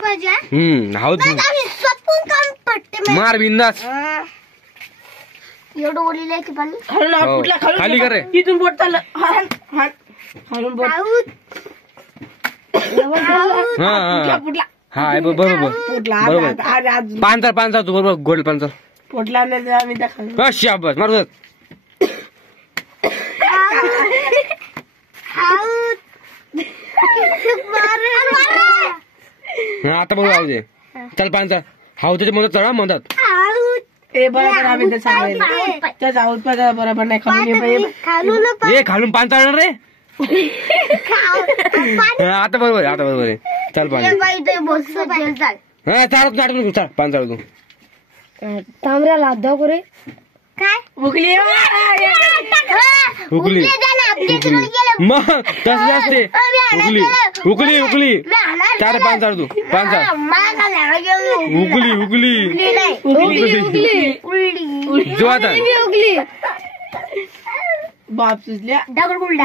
हाव मार बिंदास एवढं ओलीला की पाणी खाली कर रे तिथून बोट चाललं खालून बोट फुटला हा बरोबर बरोबर पांचा तू बरोबर गोल्ड पांचा पोट लावण्याचं आम्ही दाखवलं शाबास मारू आता बरोबर आऊ दे चल पांचा हाव त्याच्या मदत चढा मदत ए बरोबर आम्ही ते सांगायला त्याचा उत्पाद बरोबर नाही खालून पान चढणार रे आता बरोबर आहे चल पान चालत नाटक चाल पान चालू तू तांबऱ्याला दाखव रे काय उकली मग तसं असते उकली चार पान चालू तू पान चाल उकली जो आता बाप सुचल्या दगड उकली